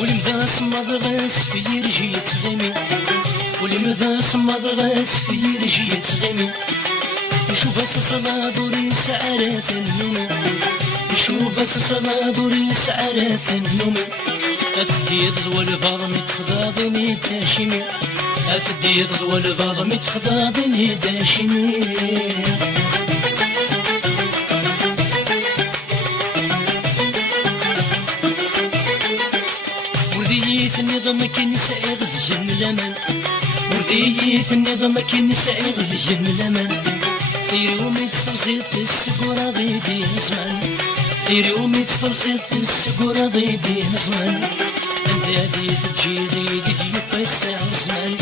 ولمذا صمد غاس في يرجي يتغمي ولمذا صمد غاس في يرجي يتغمي يشوف الصلاة دوري سعرات النوم يشوف الصلاة دوري سعرات النوم أفدي ضوى البعض متخضاضني داشمي أفدي ضوى البعض متخضاضني داشمي ورديت النظام كي سعيد زجن الأمان ورديت النظام كي سعيد زجن الأمان في يومي تسترزيت السكورة ضيدي زمان في يومي تسترزيت السكورة ضيدي زمان أنت هادي تجي ضيدي يفسع زمان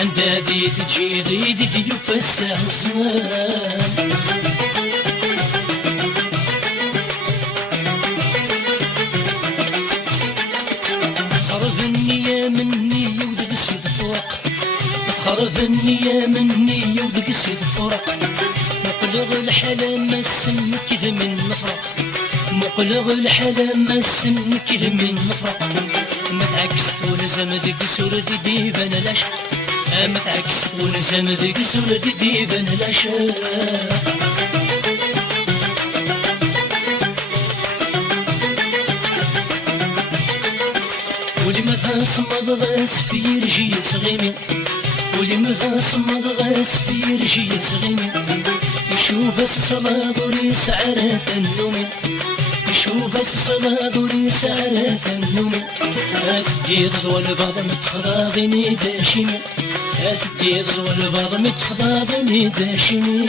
أنت هادي تجي ضيدي يفسع زمان خرب النية مني ودقسي الفرق مقلغ الحلا ما السن كذا من نفرق مقلغ الحلا ما السن كذا من نفرق ما تعكست ولزم ذيك سورة ديبان العشق ما تعكست ولزم ذيك سورة ديبان العشق ولماذا صمد غاس في يرجي يتغيمي ولماذا صمد غاس في يرجي يتغيمي يشوف الصلاة دوري سعرات النوم يشوف الصلاة دوري سعرات النوم أتدي ضوى البعض متخضاضني داشمي أتدي ضوى البعض متخضاضني داشمي